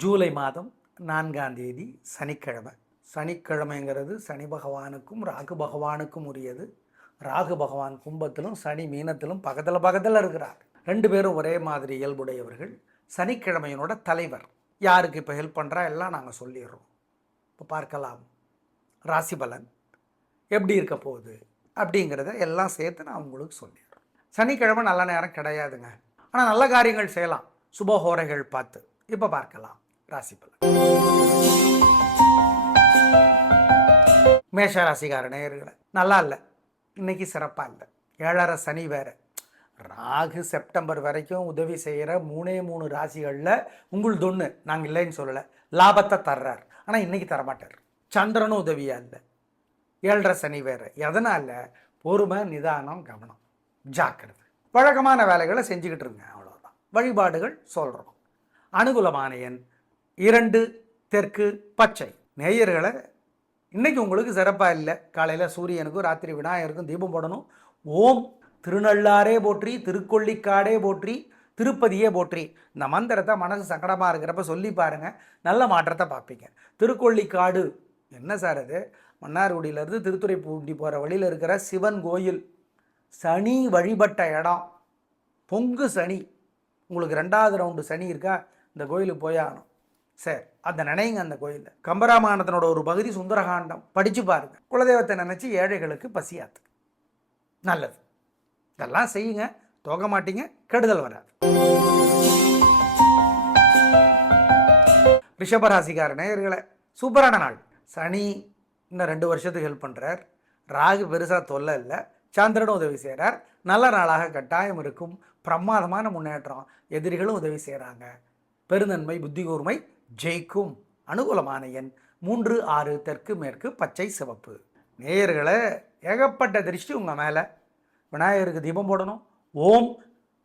ஜூலை மாதம் 4ஆம் தேதி சனிக்கிழமை. சனிக்கிழமைங்கிறது சனி பகவானுக்கும் ராகு பகவானுக்கும் உரியது. ராகு பகவான் கும்பத்திலும் சனி மீனத்திலும் பக்கத்தில் இருக்கிறார். ரெண்டு பேரும் ஒரே மாதிரி இயல்புடையவர்கள். சனிக்கிழமையினோட தலைவர் யாருக்கு இப்போ ஹெல்ப் பண்ணுறா எல்லாம் நாங்கள் சொல்லிடுறோம். இப்போ பார்க்கலாம் ராசி பலன் எப்படி இருக்க போகுது அப்படிங்கிறத எல்லாம் சேர்த்து நான் உங்களுக்கு சொல்லிடுறேன். சனிக்கிழமை நல்ல நேரம் கிடையாதுங்க, ஆனால் நல்ல காரியங்கள் செய்யலாம் சுபஹோரைகள் பார்த்து. இப்போ பார்க்கலாம் ராசி பலன். மேஷ ராசிக்கார நேயர்களை நல்லா இல்லை, இன்னைக்கு சிறப்பாக இல்லை. 7.5 சனி வேற. ராகு செப்டம்பர் வரைக்கும் உதவி செய்கிற 3 ராசிகளில் உங்களுது ஒன்று, நாங்கள் இல்லைன்னு சொல்லலை, லாபத்தை தர்றார். ஆனால் இன்னைக்கு தரமாட்டார். சந்திரனும் உதவியாக இல்லை. 7.5 சனி வேற. எதனால்? பொறுமை, நிதானம், கவனம், ஜாக்கிரதை. வழக்கமான வேலைகளை செஞ்சுக்கிட்டு இருங்க, அவ்வளோதான். வழிபாடுகள் சொல்கிறோம். அனுகூலமான எண் 2 தெற்கு பச்சை. நேயர்களை இன்னைக்கு உங்களுக்கு சிறப்பாக இல்லை. காலையில் சூரியனுக்கும் ராத்திரி விநாயகருக்கும் தீபம் போடணும். ஓம் திருநள்ளாரே போற்றி, திருக்கொள்ளிக்காடே போற்றி, திருப்பதியே போற்றி. இந்த மந்திரத்தை மனசு சங்கடமாக இருக்கிறப்ப சொல்லி பாருங்கள், நல்ல மாற்றத்தை பார்ப்பீங்க. திருக்கொள்ளிக்காடு என்ன சார் அது? மன்னார்குடியிலேருந்து திருத்துறைப்பூண்டி போகிற வழியில் இருக்கிற சிவன் கோயில். சனி வழிபட்ட இடம். பொங்கு சனி. உங்களுக்கு 2வது ரவுண்டு சனி இருக்கா? இந்த கோயிலுக்கு போயாகணும். சரி, அந்த நினைங்க. அந்த கோயிலில் கம்பராமாயணத்தினோட ஒரு பகுதி சுந்தரகாண்டம் படித்து பாருங்கள். குலதெய்வத்தை நினச்சி ஏழைகளுக்கு பசியாத்து. நல்லது. இதெல்லாம் செய்யுங்க, தோக மாட்டீங்க, கெடுதல் வராது. ரிஷபராசிக்கார நேயர்களை சூப்பரான நாள். சனி இன்னும் 2 வருஷத்துக்கு ஹெல்ப் பண்ணுறார். ராகு பெருசாக தொல்லை இல்லை. சந்திரனும் உதவி செய்கிறார். நல்ல நாளாக கட்டாயம் இருக்கும். பிரமாதமான முன்னேற்றம். எதிரிகளும் உதவி செய்கிறாங்க. பெருநன்மை, புத்தி கூர்மை ஜெயிக்கும். அனுகூலமான எண் 3 6 தெற்கு மேற்கு பச்சை சிவப்பு. நேயர்களை ஏகப்பட்ட திருஷ்டி உங்கள் மேலே. விநாயகருக்கு தீபம் போடணும். ஓம்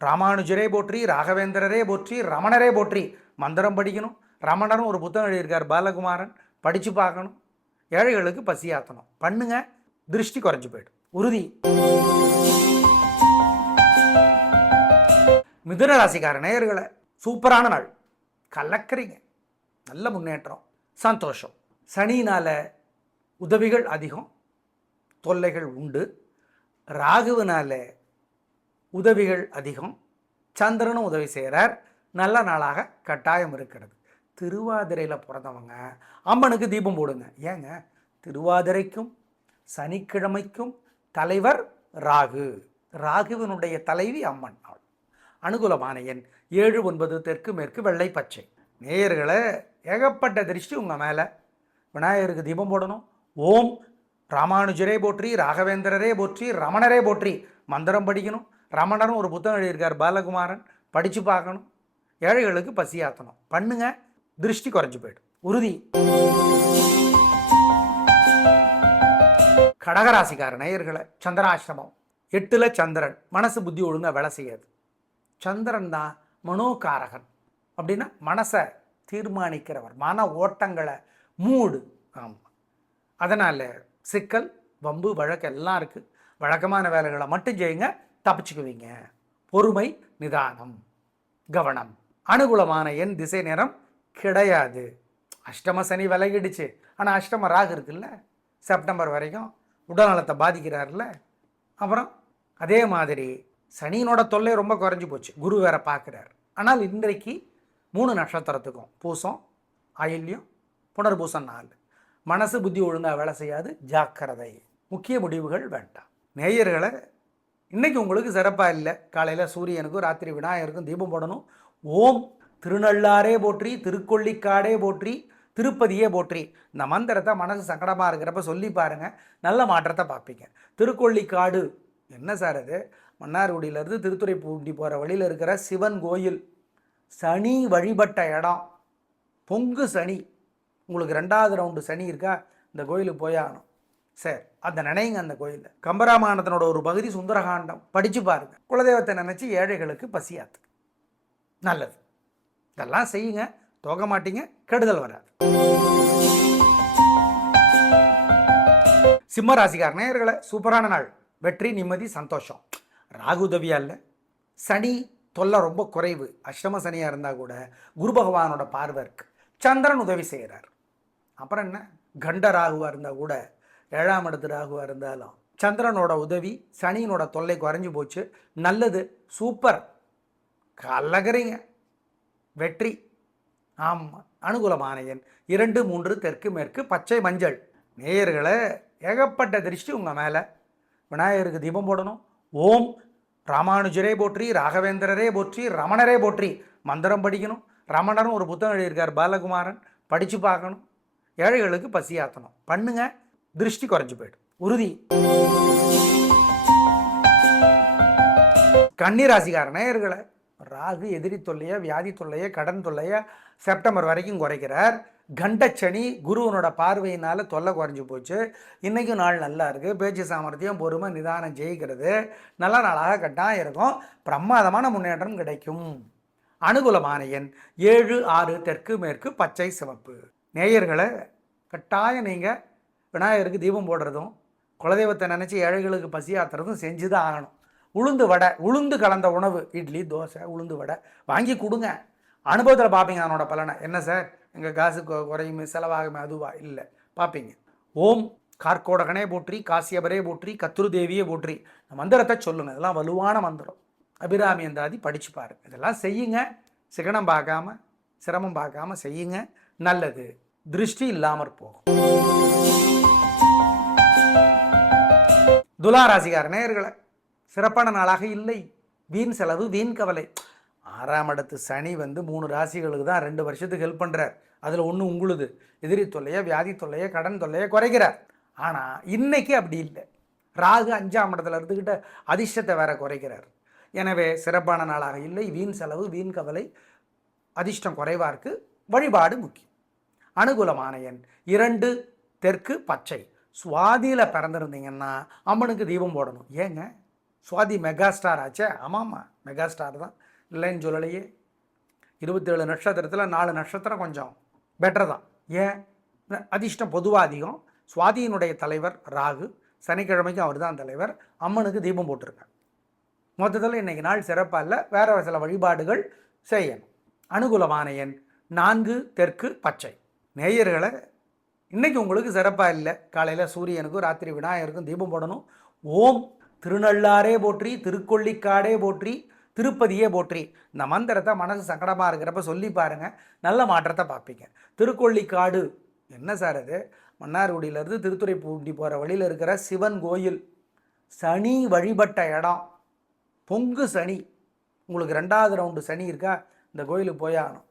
ராமானுஜரே போற்றி, ராகவேந்திரரே போற்றி, ரமணரே போற்றி மந்திரம் படிக்கணும். ரமணரும் ஒரு புத்தகம் எழுதியிருக்கார், பாலகுமாரன், படித்து பார்க்கணும். ஏழைகளுக்கு பசியாற்றணும். பண்ணுங்க, திருஷ்டி குறைஞ்சி போயிடும். உறுதி. மிதுன ராசிக்கார நேயர்களை சூப்பரான நாள். கலக்கிறீங்க. நல்ல முன்னேற்றம், சந்தோஷம். சனினால் உதவிகள் அதிகம், தொல்லைகள் உண்டு. ராகுவினால உதவிகள் அதிகம். சந்திரனும் உதவி செய்கிறார். நல்ல நாளாக கட்டாயம் இருக்கிறது. திருவாதிரையில் பிறந்தவங்க அம்மனுக்கு தீபம் போடுங்க. ஏங்க, திருவாதிரைக்கும் சனிக்கிழமைக்கும் தலைவர் ராகு. ராகுவினுடைய தலைவி அம்மன். அனுகூலமான எண் 7 9 தெற்கு மேற்கு வெள்ளை பச்சை. நேயர்களை ஏகப்பட்ட திருஷ்டி உங்கள் மேலே. விநாயகருக்கு தீபம் போடணும். ஓம் ராமானுஜரே போற்றி, ராகவேந்திரரே போற்றி, ரமணரே போற்றி மந்திரம் படிக்கணும். ரமணரும் ஒரு புத்தகம் எழுதியிருக்கார், பாலகுமாரன், படித்து பார்க்கணும். ஏழைகளுக்கு பசியாற்றணும். பண்ணுங்க, திருஷ்டி குறைஞ்சி போயிடும். உறுதி. கடகராசிக்கார நேயர்களை சந்திராசிரமம். 8ல் சந்திரன். மனசு புத்தி ஒழுங்காக வேலை செய்யாது. சந்திரன் தான் மனோகாரகன். அப்படின்னா மனசை தீர்மானிக்கிறவர், மன ஓட்டங்களை, மூடு. ஆமாம். அதனால் சிக்கல், வம்பு, வழக்கு எல்லாம் இருக்குது. வழக்கமான வேலைகளை மட்டும் செய்யுங்க, தப்பிச்சுக்குவீங்க. பொறுமை, நிதானம், கவனம். அனுகூலமான எண் திசை நேரம் கிடையாது. அஷ்டம சனி விலகிடுச்சு. ஆனால் அஷ்டம ராகு இருக்குல்ல, செப்டம்பர் வரைக்கும் உடல்நலத்தை பாதிக்கிறார்ல. அப்புறம் அதே மாதிரி சனியினோட தொல்லை ரொம்ப குறைஞ்சி போச்சு. குரு வேற பார்க்குறார். ஆனால் இன்றைக்கு 3 நட்சத்திரத்துக்கும் பூசம், ஆயில்யம், புனர்பூசம் 4. மனசு புத்தி ஒழுங்காக வேலை செய்யாது. ஜாக்கிரதை. முக்கிய முடிவுகள் வேண்டாம். நேயர்களை இன்னைக்கு உங்களுக்கு சிறப்பாக இல்லை. காலையில் சூரியனுக்கும் ராத்திரி விநாயகருக்கும் தீபம் போடணும். ஓம் திருநள்ளாரே போற்றி, திருக்கொள்ளிக்காடே போற்றி, திருப்பதியே போற்றி. இந்த மந்திரத்தை மனசு சங்கடமாக இருக்கிறப்ப சொல்லி பாருங்கள், நல்ல மாற்றத்தை பார்ப்பீங்க. திருக்கொள்ளிக்காடு என்ன சார் அது? மன்னார்குடியிலேருந்து திருத்துறைப்பூண்டி போகிற வழியில் இருக்கிற சிவன் கோயில். சனி வழிபட்ட இடம். பொங்கு சனி. உங்களுக்கு 2வது ரவுண்டு சனி இருக்கா? இந்த கோயிலுக்கு போயாகணும். சரி, அந்த நினைங்க. அந்த கோயிலில் கம்பராமாயணத்தினோட ஒரு பகுதி சுந்தரகாண்டம் படித்து பாருங்கள். குலதெய்வத்தை நினச்சி ஏழைகளுக்கு பசியாத்து. நல்லது. இதெல்லாம் செய்யுங்க, தோக மாட்டீங்க, கெடுதல் வராது. சிம்ம ராசிக்கார நேயர்களை சூப்பரான நாள். வெற்றி, நிம்மதி, சந்தோஷம். ராகு உதவியா இல்லை. சனி தொல்லை ரொம்ப குறைவு. அஷ்டம சனியாக இருந்தால் கூட குரு பகவானோட பார்வை இருக்கு. சந்திரன் உதவி செய்கிறார். அப்புறம் என்ன, கண்ட ராகுவாக இருந்தால் கூட 7ஆம் இடத்து ராகுவாக இருந்தாலும் சந்திரனோட உதவி, சனியினோட தொல்லை குறைஞ்சி போச்சு. நல்லது, சூப்பர், கலகரிங்க, வெற்றி. ஆமாம், அனுகூலமான எண் 2, 3 தெற்கு மேற்கு பச்சை மஞ்சள். நேயர்களை ஏகப்பட்ட திருஷ்டி உங்கள் மேலே. விநாயகருக்கு தீபம் போடணும். ஓம் ராமானுஜரே போற்றி, ராகவேந்திரரே போற்றி, ரமணரே போற்றி மந்திரம் படிக்கணும். ரமணரும் ஒரு புத்தகம் எழுதியிருக்கார் பாலகுமாரன், படித்து பார்க்கணும். ஏழைகளுக்கு பசியாற்றணும். பண்ணுங்க, திருஷ்டி குறைஞ்சி போயிடும், உறுதி. கன்னிராசிக்கார நேயர்களை ராகு எதிரி தொல்லையை, வியாதி தொல்லையை, கடன் தொல்லையை செப்டம்பர் வரைக்கும் குறைக்கிறார். கண்டச்சனி குருவனோட பார்வையினால் தொல்லை குறைஞ்சி போச்சு. இன்றைக்கும் நாள் நல்லா இருக்குது. பேச்சு சாமர்த்தியம், பொறுமை, நிதானம் ஜெயிக்கிறது. நல்ல நாளாக கட்டாயம் இருக்கும். பிரமாதமான முன்னேற்றம் கிடைக்கும். அனுகூலமான எண் 7, 6 தெற்கு மேற்கு பச்சை சிவப்பு. நேயர்களை கட்டாயம் நீங்கள் விநாயகருக்கு தீபம் போடுறதும், குலதெய்வத்தை நினச்சி ஏழைகளுக்கு பசியாத்துறதும் செஞ்சு தான் ஆகணும். உளுந்து வடை, உளுந்து கலந்த உணவு, இட்லி, தோசை, உளுந்து வடை வாங்கி கொடுங்க. அனுபவத்தில் பார்ப்பீங்க அதனோட பலனை. என்ன சார், எங்கள் காசு குறையுமே, செலவாகுமே, அதுவா? இல்லை, பார்ப்பீங்க. ஓம் கார்கோடகனே போற்றி, காசியபரே போற்றி, கத்துரு தேவியே போற்றி மந்திரத்தை சொல்லுங்கள். இதெல்லாம் வலுவான மந்திரம். அபிராமி அந்தாதி படித்து பாருங்க. இதெல்லாம் செய்யுங்க. சிகனம் பார்க்காம, சிரமம் பார்க்காம செய்யுங்க. நல்லது, திருஷ்டி இல்லாமற் போகும். துலாராசிக்கார நேயர்களை சிறப்பான நாளாக இல்லை. வீண் செலவு, வீண் கவலை. 6ஆம் இடத்து சனி 3 ராசிகளுக்கு தான் 2 வருஷத்துக்கு ஹெல்ப் பண்ணுறார். அதில் ஒன்று உங்களுது. எதிரி தொல்லையை, வியாதி தொல்லையை, கடன் தொல்லையை குறைக்கிறார். ஆனால் இன்னைக்கு அப்படி இல்லை. ராகு 5ஆம் இடத்துல இருந்துக்கிட்ட அதிர்ஷ்டத்தை வேற குறைக்கிறார். எனவே சிறப்பான நாளாக இல்லை. வீண் செலவு, வீண் கவலை, அதிர்ஷ்டம் குறைவாக இருக்குது. வழிபாடு முக்கியம். அனுகூலமான எண் 2 தெற்கு பச்சை. சுவாதியில் பிறந்திருந்தீங்கன்னா அம்மனுக்கு தீபம் போடணும். ஏங்க, சுவாதி மெகா ஸ்டார் ஆச்சே. ஆமாம்மா, மெகா ஸ்டார் தான், இல்லைன்னு சொல்லலையே. 27 நட்சத்திரத்தில் 4 நட்சத்திரம் கொஞ்சம் பெட்டர் தான். ஏன், அதிர்ஷ்டம் பொதுவாக அதிகம். சுவாதியினுடைய தலைவர் ராகு, சனிக்கிழமைக்கும் அவர் தான் தலைவர். அம்மனுக்கு தீபம் போட்டிருக்காங்க. மொத்தத்தில் இன்றைக்கி நாள் சிறப்பாக இல்லை. வேறு சில வழிபாடுகள் செய்யணும். அனுகூலமான எண் 4 தெற்கு பச்சை. நேயர்களை இன்றைக்கி உங்களுக்கு சிறப்பாக இல்லை. காலையில் சூரியனுக்கும் ராத்திரி விநாயகருக்கும் தீபம் போடணும். ஓம் திருநள்ளாரே போற்றி, திருக்கொள்ளிக்காடே போற்றி, திருப்பதியே போற்றி இந்த மந்திரத்தை மனசு சங்கடமாக இருக்கிறப்ப சொல்லி பாருங்கள். நல்ல மாற்றத்தை பார்ப்பீங்க. திருக்கொள்ளிக்காடு என்ன சார் அது? மன்னார்குடியிலேருந்து திருத்துறைப்பூண்டி போகிற வழியில் இருக்கிற சிவன் கோயில். சனி வழிபட்ட இடம். பொங்கு சனி. உங்களுக்கு 2வது ரவுண்டு சனி இருக்கா? இந்த கோயிலுக்கு போயாகணும்.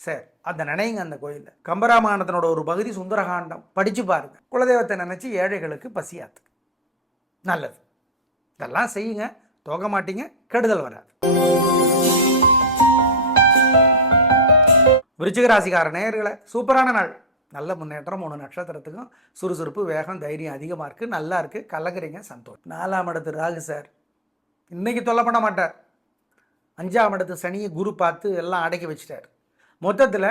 சரி, அந்த நினைங்க. அந்த கோயிலில் கம்பராமாயணத்தினோட ஒரு பகுதி சுந்தரகாண்டம் படித்து பாருங்கள். குலதெய்வத்தை நினச்சி ஏழைகளுக்கு பசியாத்து. நல்லது, இதெல்லாம் செய்யுங்க. தோக மாட்டீங்க, கெடுதல் வராது. விருச்சிக ராசிக்கார நேயர்களை சூப்பரான நாள். நல்ல முன்னேற்றம். 3 நட்சத்திரத்துக்கும் சுறுசுறுப்பு, வேகம், தைரியம் அதிகமாக இருக்குது. நல்லா இருக்குது, கலங்குறீங்க, சந்தோஷம். 4ஆம் இடத்து ராகு சார் இன்னைக்கு தொல்லை பண்ண மாட்டார். 5ஆம் இடத்து சனியை குரு பார்த்து எல்லாம் அடக்கி வச்சிட்டார். மொத்தத்தில்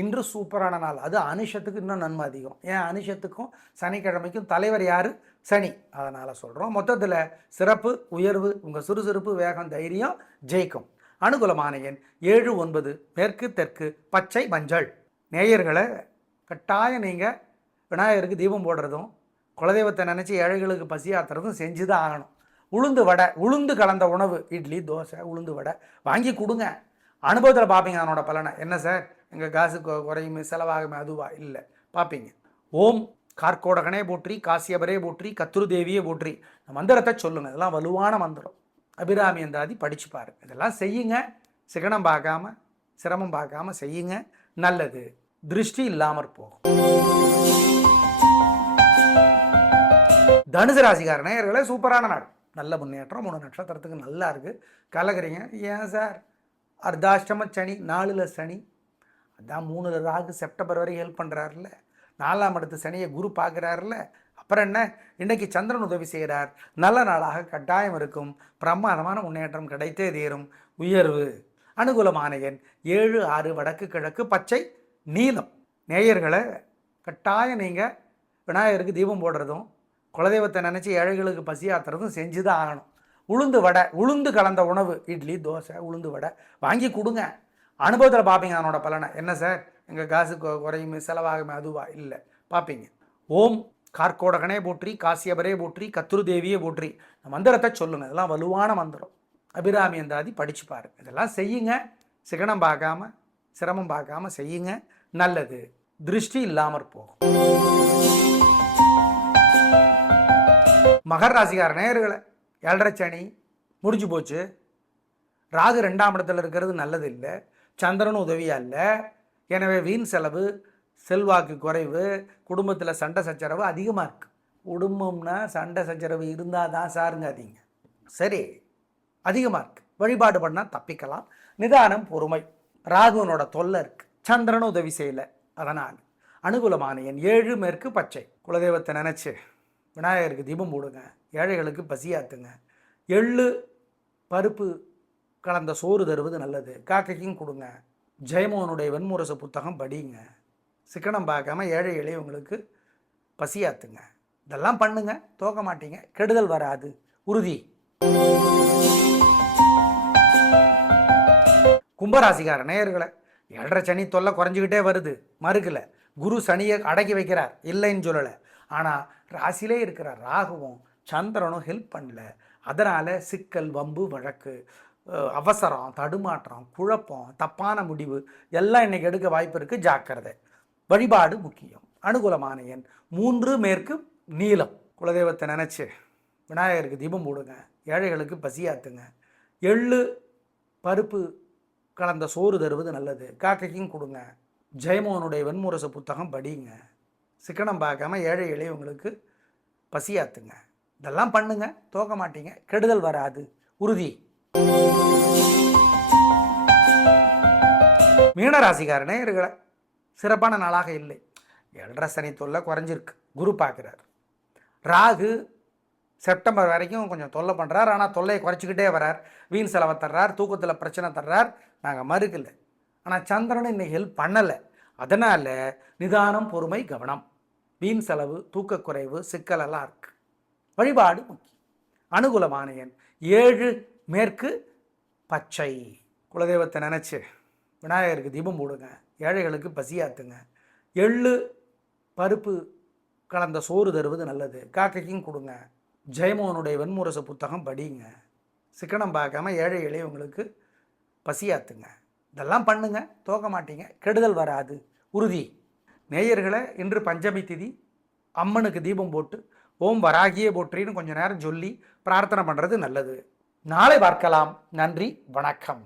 இன்று சூப்பரான நாள். அது அனுஷத்துக்கு இன்னும் நன்மை அதிகம். ஏன், அனுஷத்துக்கும் சனிக்கிழமைக்கும் தலைவர் யார்? சனி. அதனால் சொல்கிறோம். மொத்தத்தில் சிறப்பு, உயர்வு. உங்கள் சுறுசுறுப்பு, வேகம், தைரியம் ஜெயிக்கும். அனுகூலமான எண் 7, 9 மேற்கு தெற்கு பச்சை மஞ்சள். நேயர்களை கட்டாயம் நீங்கள் விநாயகருக்கு தீபம் போடுறதும், குலதெய்வத்தை நினச்சி ஏழைகளுக்கு பசியாத்துறதும் செஞ்சு தான் ஆகணும். உளுந்து வடை, உளுந்து கலந்த உணவு, இட்லி, தோசை, உளுந்து வடை வாங்கி கொடுங்க. அனுபவத்தில் பார்ப்பீங்க அதனோட பலனை. என்ன சார், எங்கள் காசு குறையுமே, செலவாகுமே, அதுவா? இல்லை, பார்ப்பீங்க. ஓம் கார்கோடகனே போற்றி, காசியபரே போற்றி, கத்துரு தேவியே போற்றி மந்திரத்தை சொல்லுங்கள். இதெல்லாம் வலுவான மந்திரம். அபிராமி அந்தாதி படித்து பாருங்கள். இதெல்லாம் செய்யுங்க. சிகனம் பார்க்காம, சிரமம் பார்க்காம செய்யுங்க. நல்லது, திருஷ்டி இல்லாமற் போகும். தனுசு ராசிக்கார நேயர்களே சூப்பரான நாள். நல்ல முன்னேற்றம். 3 நட்சத்திரத்துக்கு நல்லா இருக்குது. கலக்குறீங்க. ஏன் சார், அர்த்தாஷ்டம சனி, 4ல் சனி, அதான் 3ல் ராகு செப்டம்பர் வரை ஹெல்ப் பண்ணுறாருல்ல. 4ஆம் இடத்து சனியை குரு பார்க்குறாருல்ல. அப்புறம் என்ன, இன்றைக்கி சந்திரன் உதவி செய்கிறார். நல்ல நாளாக கட்டாயம் இருக்கும். பிரமாதமான முன்னேற்றம் கிடைத்தே தீரும். உயர்வு. அனுகூலமான எண் 7, 6 வடக்கு கிழக்கு பச்சை நீலம். நேயர்களை கட்டாயம் நீங்கள் விநாயகருக்கு தீபம் போடுறதும், குலதெய்வத்தை நினச்சி ஏழைகளுக்கு பசியாத்துறதும் செஞ்சு தான் ஆகணும். உளுந்து வடை, உளுந்து கலந்த உணவு, இட்லி, தோசை, உளுந்து வடை வாங்கி கொடுங்க. அனுபவத்தில் பார்ப்பீங்க அதனோட பலனை. என்ன சார், எங்கள் காசு குறையுமே செலவாகுமே அதுவா இல்லை, பார்ப்பீங்க. ஓம் கார்கோடகனே போற்றி, காசியபரே போற்றி, கத்துரு தேவியே போற்றி. இந்த மந்திரத்தை சொல்லுங்கள். இதெல்லாம் வலுவான மந்திரம். அபிராமி அந்தாதி படித்து பாருங்க. இதெல்லாம் செய்யுங்க. சிகனம் பார்க்காம சிரமம் பார்க்காம செய்யுங்க. நல்லது. திருஷ்டி இல்லாமற் போகும். மகர ராசிக்கார நேயர்களே, 7.5 சனி முடிஞ்சு போச்சு. ராகு 2ஆம் இடத்துல இருக்கிறது நல்லது இல்லை. சந்திரன் உதவியா இல்லை. எனவே வீண் செலவு, செல்வாக்கு குறைவு, குடும்பத்தில் சண்டை சச்சரவு அதிகமாக இருக்குது. குடும்பம்னா சண்டை சச்சரவு இருந்தால் தான் சாருங்காதீங்க. சரி, அதிகமாக இருக்குது. வழிபாடு பண்ணால் தப்பிக்கலாம். நிதானம், பொறுமை. ராகுவனோட தொல்லை இருக்குது. சந்திரன் உதவி செய்யலை. அதனால் அனுகூலமான எண் 7 மேற்கு பச்சை. குலதெய்வத்தை நினச்சி விநாயகருக்கு தீபம் போடுங்க. ஏழைகளுக்கு பசியாத்துங்க. எள்ளு பருப்பு கலந்த சோறு தருவது நல்லது. காக்கைக்கும் கொடுங்க. ஜெயமோகனுடைய வெண்முரசு புத்தகம் படிங்க. சிக்கனம் பார்க்காம ஏழை எளியவங்களுக்கு பசியாத்துங்க. இதெல்லாம் பண்ணுங்க, தோக்க மாட்டீங்க. கெடுதல் வராது, உறுதி. கும்பராசிக்கார நேயர்களை, 7.5 சனி தொல்லை குறைஞ்சிக்கிட்டே வருது. மறுக்கல. குரு சனியை அடக்கி வைக்கிறார், இல்லைன்னு சொல்லலை. ஆனால் ராசியிலே இருக்கிற ராகுவும் சந்திரனும் ஹெல்ப் பண்ணல. அதனால் சிக்கல், வம்பு, வழக்கு, அவசரம், தடுமாற்றம், குழப்பம், தப்பான முடிவு எல்லாம் இன்றைக்கி எடுக்க வாய்ப்பு இருக்குது. ஜாக்கிரதை. வழிபாடு முக்கியம். அனுகூலமான எண் 3 மேற்கு நீலம். குலதெய்வத்தை நினச்சி விநாயகருக்கு தீபம் போடுங்க. ஏழைகளுக்கு பசியாத்துங்க. எள்ளு பருப்பு கலந்த சோறு தருவது நல்லது. காக்கைக்கும் கொடுங்க. ஜெயமோகனுடைய வெண்முரசு புத்தகம் படிங்க. சிக்கனம் பார்க்காம ஏழை எளியவங்களுக்கு பசியாத்துங்க. இதெல்லாம் பண்ணுங்க, தோக்க மாட்டீங்க. கெடுதல் வராது, உறுதி. மீனராசிக்காரனே இருக்கிற சிறப்பான நாளாக இல்லை. 7.5 சனி தொல்லை குறைஞ்சிருக்கு. குரு பார்க்குறார். ராகு செப்டம்பர் வரைக்கும் கொஞ்சம் தொல்லை பண்ணுறார். ஆனால் தொல்லையை குறைச்சிக்கிட்டே வரார். வீண் செலவை தர்றார், தூக்கத்தில் பிரச்சனை தர்றார். நாங்கள் மறுக்கல. ஆனால் சந்திரன் இன்னைக்கு ஹெல்ப் பண்ணலை. அதனால் நிதானம், பொறுமை, கவனம். வீண் செலவு, தூக்கக்குறைவு, சிக்கலெல்லாம் இருக்குது. வழிபாடு முக்கியம். அனுகூலமான எண் 7 மேற்கு பச்சை. குலதெய்வத்தை நினச்சி விநாயகருக்கு தீபம் போடுங்க. ஏழைகளுக்கு பசியாத்துங்க. எள்ளு பருப்பு கலந்த சோறு தருவது நல்லது. காக்கைக்கும் கொடுங்க. ஜெயமோகனுடைய வெண்முரசு புத்தகம் படிங்க. சிக்கனம் பார்க்காம ஏழை எளியவங்களுக்கு பசியாத்துங்க. இதெல்லாம் பண்ணுங்க, தோக்க மாட்டீங்க. கெடுதல் வராது, உறுதி. நேயர்களை, இன்று பஞ்சமி திதி. அம்மனுக்கு தீபம் போட்டு ஓம் வராகியே போற்றின்னு கொஞ்சம் நேரம் சொல்லி பிரார்த்தனை பண்ணுறது நல்லது. நாளை பார்க்கலாம். நன்றி, வணக்கம்.